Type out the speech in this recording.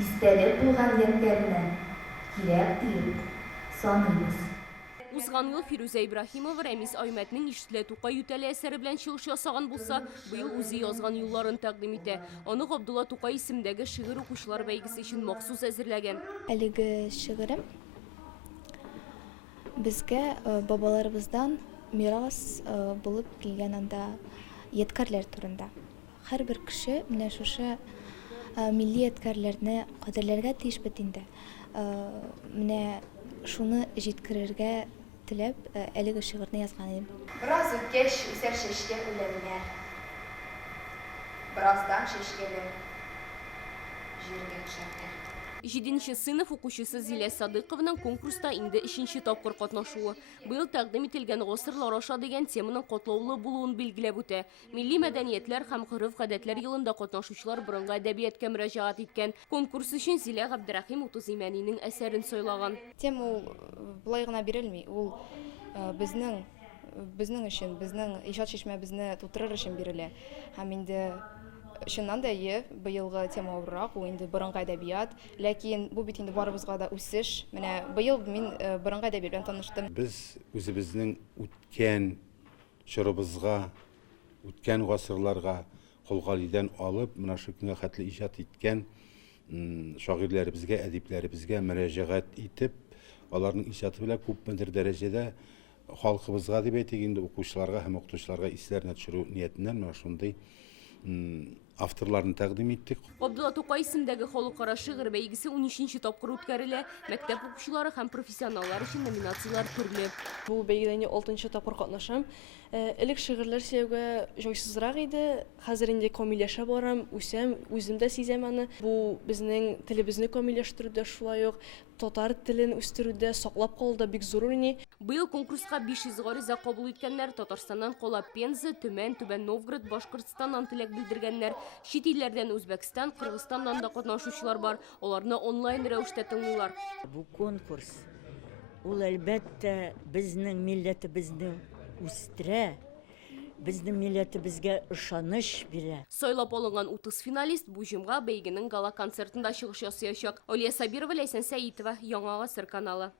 Истәлек булган яттерне кирәк дип саныйбыз. Узган ел Фируза Ибрахимова Рәмис Айметнең Ишетле Тукай үтәле әсәре белән чыгыш ясаган булса, быел үзе язган юлларын тәкъдим итә. Аны Габдулла Тукай исемдәге шигырь укучылар бәйгесе өчен махсус әзерләгән. Әлеге шигырем безгә бабаларыбыздан мирас булып килгән анда ядкарлар турында. Һәрбер кеше менә шушы милли ядкарларны кадерләргә тиеш бит инде. Менә шуны җиткерергә теләп әлеге шигырьне язган идем. Biraz үткәч үсәр чәчкә үләннәр. Birazdan чәчкәләр. Җиргә төшәрләр. 7нче сыйныф укучысы Зилә Садыйкованың конкурста инде 3нче тапкыр катнашуы. Быел тәкъдим ителгән гасырлар аша дигән теманың катлаулы булуын билгеләп үтә. Милли мәдәниятләр һәм гореф-гадәтләр елында катнашучылар борынгы әдәбиятка мөрәҗәгать иткән. Конкурс өчен Зилә Габдрахим Утызимәнинең әсәрен сайлаган. Тема ул булай гына бирелми. Ул безнең өчен, безнең иҗат шишмәбезне тутырыр өчен бирелә. Һәм инде чыннан да быелгы тема авыррак, ул инде борынгы әдәбият, ләкин бу бит инде барыбызга да үсеш. Менә быел мин борынгы әдәбият белән таныштым. Без үзебезнең үткән чорыбызга, үткән гасырларга кулгалыйдан алып, менә шу көнгә хәтле иҗат иткән шагыйрьләребезгә, әдипләребезгә мөрәҗәгать итеп, аларның иҗаты белән күпмедер дәрәҗәдә халкыбызга дип әйтик инде укучыларга һәм укытучыларга исләрне төшерү ниятеннән менә шундый авторларны тәкъдим иттек. Габдулла Тукай исемдәге халыкара шигырь бәйгесе 13нче тапкыр үткәрелә. Мәктәп укучылары һәм профессионаллар өчен номинациялар төрле. Бу бәйгедә 6нчы тапкыр катнашам. Элек шигырьләр сөйләүгә җайсызрак иде. Хәзер инде камилләшә барам, үсәм, үзем дә сизәм аны. Бу безнең телебезне камилләштерүдә шулай ук татар телен үстерүдә, саклап калуда бик зур уйный. Быел конкурска 500 гариза кабул иткәннәр. Татарстаннан кала Пенза, Төмән, Түбән Новгород, Башкортстаннан теләк белдергәннәр. Чит илләрдән Үзбәкстан, Кыргызстаннан да катнашучылар бар. Аларны онлайн рәвештә тыңлыйлар. Бу конкурс ул әлбәттә безнең милләтебезне үстерә. Безнең милләтебезгә ышаныч бирә. Сайлап алынган 30 финалист бу җомга бәйгенең гала концертында чыгыш ясаячак. Алия Сабирова, Ләйсән Сәитова, Яңа Гасыр каналы.